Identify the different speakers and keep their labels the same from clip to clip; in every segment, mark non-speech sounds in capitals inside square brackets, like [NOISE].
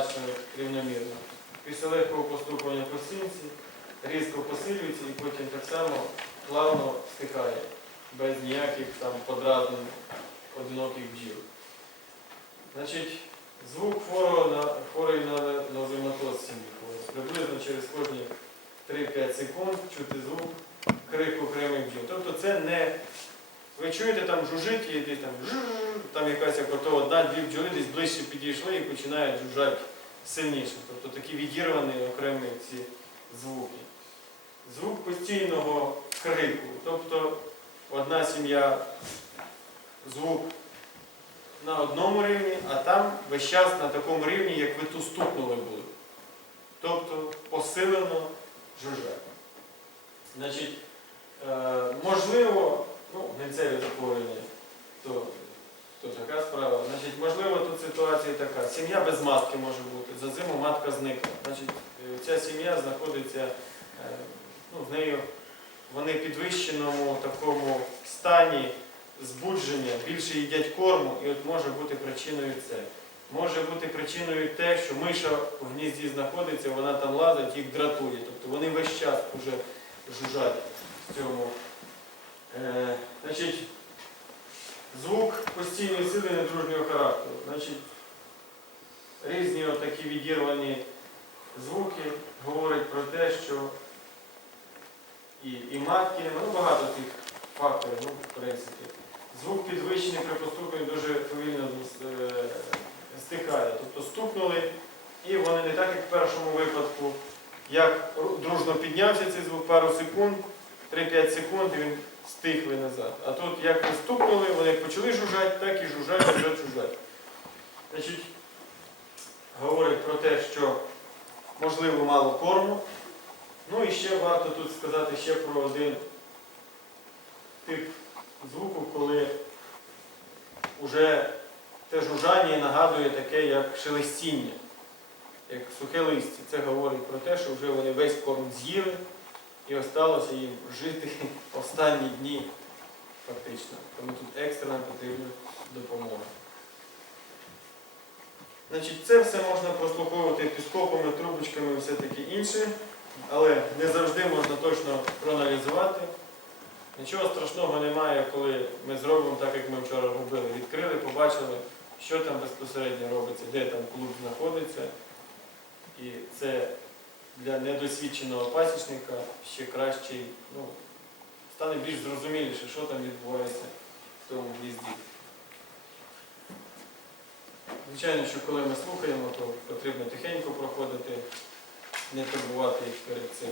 Speaker 1: однозначно рівномірно. Після легкого постукування по стінці різко посилюється і потім так само плавно стихає, без ніяких там подразнень одиноких бджіл. Значить, звук хворого на сім'ї. Приблизно через кожні 3-5 секунд чути звук крику окремих бджіл. Тобто це не. Ви чуєте там жужить і десь там там якась як ото одна-дві бджоли десь ближче підійшли і починають жужжати сильніше. Тобто такі відірвані окремі ці звуки. Звук постійного крику. Тобто одна сім'я звук на одному рівні, а там весь час на такому рівні, як ви ту стукнули були. Тобто посилено жужжать. Значить, е, можливо, ну, гнильцеві захворювання, то, то така справа. Значить, можливо, тут ситуація така. Сім'я без матки може бути. За зиму матка зникла. Значить, е, ця сім'я знаходиться, е, ну, з нею вони в підвищеному такому стані збудження, більше їдять корму, і от може бути причиною це. Може бути причиною те, що миша в гнізді знаходиться, вона там лазить, їх дратує. Тобто вони весь час вже жужжать в цьому. Е, звук постійної сили недружнього характеру. Значить, різні такі відірвані звуки говорять про те, що і, і матки, ну багато тих факторів, ну, в принципі. Звук підвищений при постуканні дуже повільно е, стихає. Тобто стукнули, і вони не так, як в першому випадку, як дружно піднявся цей звук пару секунд, 3-5 секунд, і він стихли назад. А тут як ви стукнули, вони почали жужжати, так і жужжать, жужжать, жужжать. Значить, говорить про те, що можливо мало корму. Ну і ще варто тут сказати ще про один тип звуку, коли вже те жужжання нагадує таке, як шелестіння, як сухе листя. Це говорить про те, що вже вони весь корм з'їли і осталося їм жити [LAUGHS] останні дні фактично. Тому тут екстрена потрібна допомога. Значить, Це все можна прослуховувати епіскопами, трубочками і все таке інше, але не завжди можна точно проаналізувати. Нічого страшного немає, коли ми зробимо так, як ми вчора робили. Відкрили, побачили, що там безпосередньо робиться, де там клуб знаходиться. І це для недосвідченого пасічника ще краще, ну, стане більш зрозуміліше, що там відбувається в тому гнізді. Звичайно, що коли ми слухаємо, то потрібно тихенько проходити, не турбувати їх перед цим.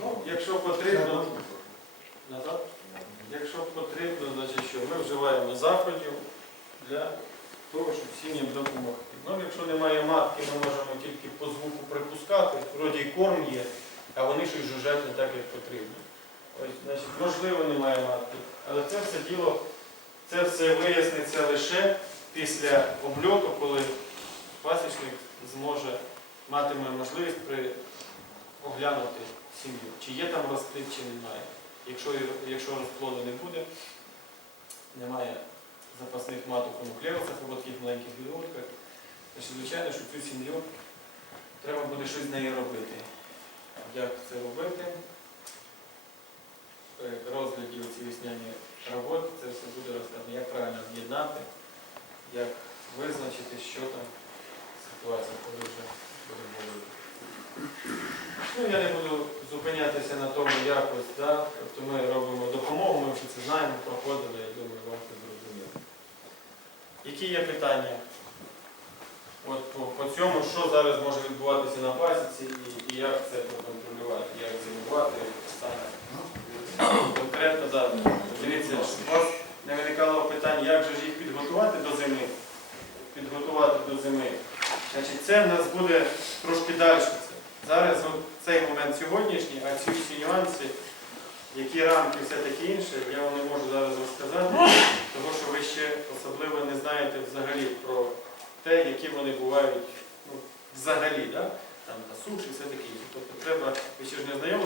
Speaker 1: Ну, якщо потрібно, назад. Якщо потрібно, значить що ми вживаємо заходів для того, щоб сім'ям допомогти. Ну, якщо немає матки, ми можемо тільки по звуку припускати, вроді й корм є, а вони щось жужжать не так, як потрібно. Ось, значить, можливо, немає матки. Але це все діло, це все виясниться лише після обльоту, коли пасічник зможе матиме можливість при оглянути сім'ю, чи є там розплід, чи немає. Якщо, якщо розплоду не буде, немає запасних маток у нуклеусах або таких маленьких відводках, значить, звичайно, що цю сім'ю треба буде щось з нею робити. Як це робити? При розгляді ці весняні роботи це все буде розказано, як правильно з'єднати, як визначити, що там ситуація, коли вже буде болити. Ну, я не буду зупинятися на тому якось, да? тобто ми робимо допомогу, ми вже це знаємо, проходили, я думаю, вам це зрозуміло. Які є питання? От по, по цьому, що зараз може відбуватися на пасіці і, і як це проконтролювати, як зимувати саме конкретно, да. Дивіться, у вас не виникало питань, як же їх підготувати до зими. Підготувати до зими. Значить, це в нас буде трошки далі. Зараз цей момент сьогоднішній, а ці всі нюанси, які рамки, все таке інше, я вам не можу зараз розказати, тому що ви ще особливо не знаєте взагалі про те, які вони бувають ну, взагалі, да? там на суші, все таке інше. Тобто треба, ви ще ж не знайомилися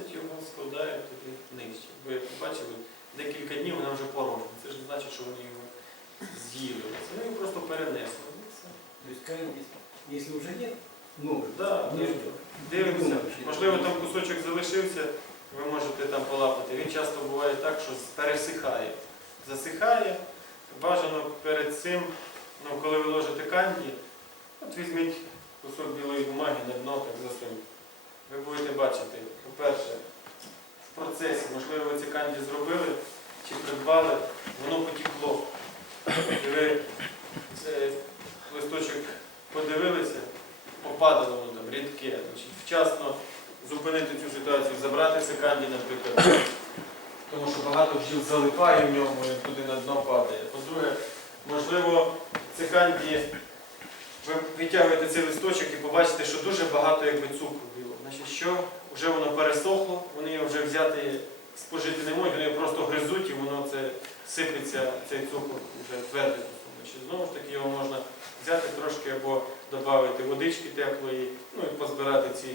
Speaker 1: значить його складають туди нижче. Бо як ви бачили, декілька днів вона вже порожня. Це ж не значить, що вони його з'їли. Це його просто перенесли.
Speaker 2: То есть камень, если уже нет, новый,
Speaker 1: Да,
Speaker 2: не
Speaker 1: Дивимося, можливо, там кусочок залишився, ви можете там полапати. Він часто буває так, що пересихає. Засихає. Бажано перед цим, ну, коли ви ложите канді, от візьміть кусок білої бумаги на дно, так засуньте. Ви будете бачити, по-перше, в процесі, можливо, ви ці канді зробили чи придбали, воно потекло. І ви е, листочок подивилися, попадало воно там рідке. Значить, вчасно зупинити цю ситуацію, забрати це канді, наприклад. Тому що багато бджіл залипає в ньому і туди на дно падає. По-друге, можливо, це канді, ви витягуєте цей листочок і побачите, що дуже багато якби, цукру. Значить, що вже воно пересохло, вони його вже взяти, спожити не можуть, вони його просто гризуть і воно це сипеться, цей цукор вже твердий. Значить, знову ж таки, його можна взяти трошки або додати водички теплої, ну і позбирати ці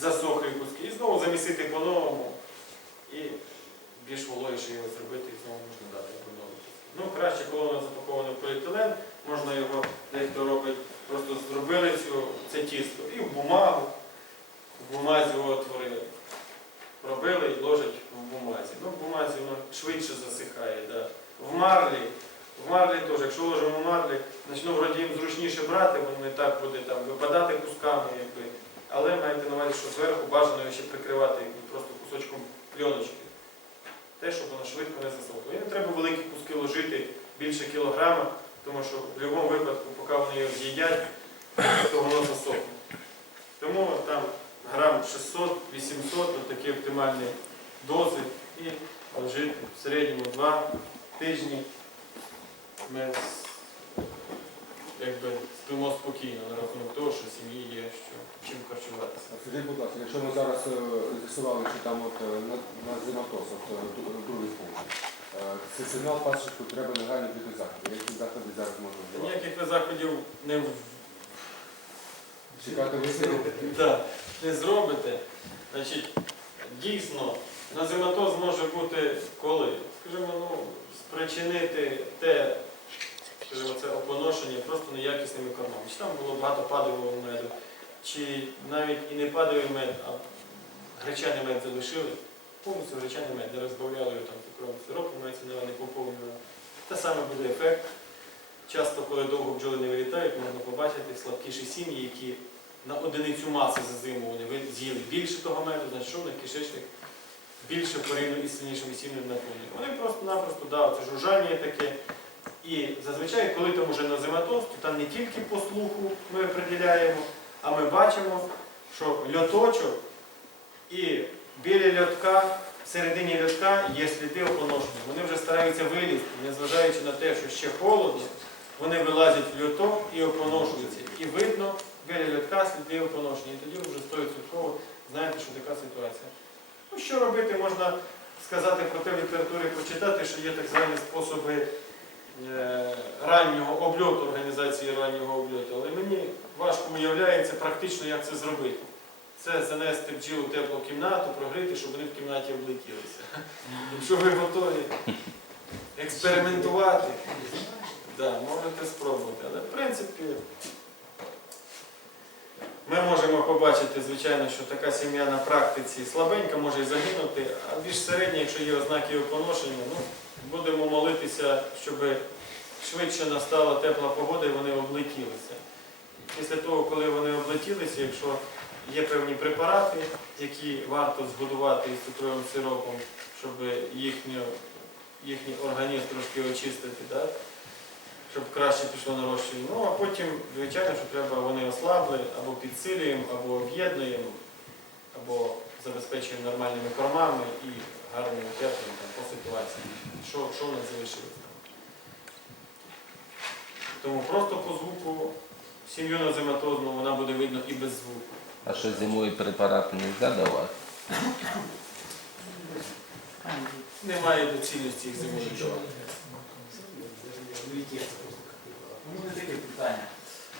Speaker 1: засохлі куски. І знову замісити по-новому. І більш вологіше його зробити і знову можна дати по-новому. Ну, краще, коли воно запаковане в поліетилен, можна його, дехто робить, просто зробили цю, це тісто і в бумагу, в бумазі його отворили. Пробили і ложать в бумазі. Ну, в бумазі воно швидше засихає. Да. В марлі, в марлі теж, якщо ложимо в марлі, значить, ну, вроді їм зручніше брати, воно не так буде там випадати кусками, якби. Але маєте на увазі, що зверху бажано ще прикривати просто кусочком пленочки. Те, щоб воно швидко не засохло. І не треба великі куски ложити більше кілограма, тому що в будь-якому випадку, поки вони його з'їдять, то воно засохне. Тому там грам 600-800, от такі оптимальні дози, і лежить в середньому 2 тижні. Ми якби спимо спокійно на рахунок того, що сім'ї є що, чим харчуватися.
Speaker 3: Скажіть, будь ласка, якщо ми зараз е, з'ясували, що там от е, на, на зиматоз, от е, другий пункт, це сигнал пасічку треба негайно піти заходи. Які заходи зараз можна вживати?
Speaker 1: Ніяких заходів не, в-
Speaker 3: Чекати висновку?
Speaker 1: да, не зробите. Значить, дійсно, назематоз може бути коли? Скажімо, ну, спричинити те, скажімо, це опоношення просто неякісними кормами. Чи там було багато падового меду, чи навіть і не падовий мед, а гречаний мед залишили, повністю гречаний мед, не розбавляли його там цукровим сиропом, мається не поповнювали. Те саме буде ефект. Часто, коли довго бджоли не вилітають, можна побачити слабкіші сім'ї, які на одиницю маси за зиму вони з'їли більше того меду, значить що в них кишечник більше порівняно із сильнішими сім'ями наповнює. Вони просто-напросто, да, це жужжання таке. І зазвичай, коли там вже на зиматоз, то там не тільки по слуху ми определяємо, а ми бачимо, що льоточок і біля льотка, всередині льотка є сліди опоношення. Вони вже стараються вилізти, незважаючи на те, що ще холодно, вони вилазять в льоток і опоношуються. І видно біля льотка сліди опоношення. І тоді вже 100% знаєте, що така ситуація. Ну, що робити, можна сказати про те в літературі, прочитати, що є так звані способи е, раннього обльоту, організації раннього обльоту. Але мені важко уявляється практично, як це зробити. Це занести бджіл у теплу кімнату, прогріти, щоб вони в кімнаті облетілися. Якщо ви готові експериментувати, да, можете спробувати. Але в принципі побачити, звичайно, що така сім'я на практиці слабенька може і загинути, а більш середня, якщо є ознаки поношення, ну, будемо молитися, щоб швидше настала тепла погода і вони облетілися. Після того, коли вони облетілися, якщо є певні препарати, які варто згодувати із цукровим сиропом, щоб їхню, їхній організм трошки очистити, да? Щоб краще пішло нарощування. Ну, а потім, звичайно, що треба, вони ослабли, або підсилюємо, або об'єднуємо, або забезпечуємо нормальними кормами і гарним утепленням по ситуації. Що, що в нас залишилось там. Тому просто по звуку сім'ю на зематозну вона буде видно і без звуку.
Speaker 4: А що зимою препарати не можна давати?
Speaker 1: Немає доцільності їх зимою давати.
Speaker 2: Ну, не таке питання.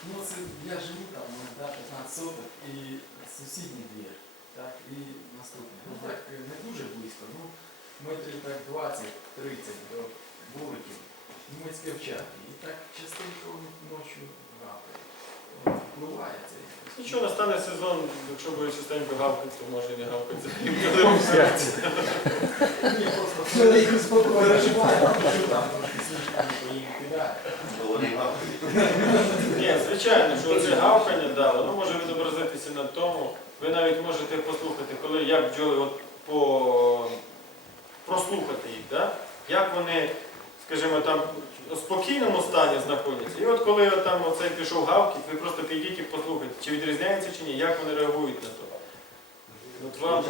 Speaker 2: Ну, це я живу там, ну, да, 15 соток і сусідній двір.
Speaker 5: Так, і наступне. Ну так, е, не дуже близько, ну метрів так 20-30 до вуликів. Німецьке вчати. І так частенько ночі. Воно Впливає це.
Speaker 1: Нічого, настане сезон, якщо буде частенько гавкати, то може і не гавкати.
Speaker 5: Ні, просто їх успокоює, переживає, що там трошки слишком по кидає.
Speaker 1: Ні, звичайно, що це гавкання, да, воно може відобразитися на тому. Ви навіть можете послухати, коли як бджоли от по прослухати їх, да? як вони, скажімо, там у спокійному стані знаходяться. І от коли от там оцей пішов гавкіт, ви просто підійдіть і послухайте, чи відрізняється чи ні, як вони реагують на то. От вам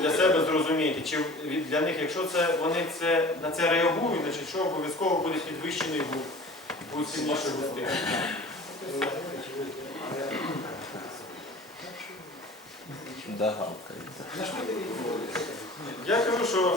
Speaker 1: для себе зрозумієте, чи для них, якщо це вони це на це реагують, значить що обов'язково буде підвищений гук, буде сильніше густи.
Speaker 4: Догавкається.
Speaker 2: На
Speaker 1: Я кажу, що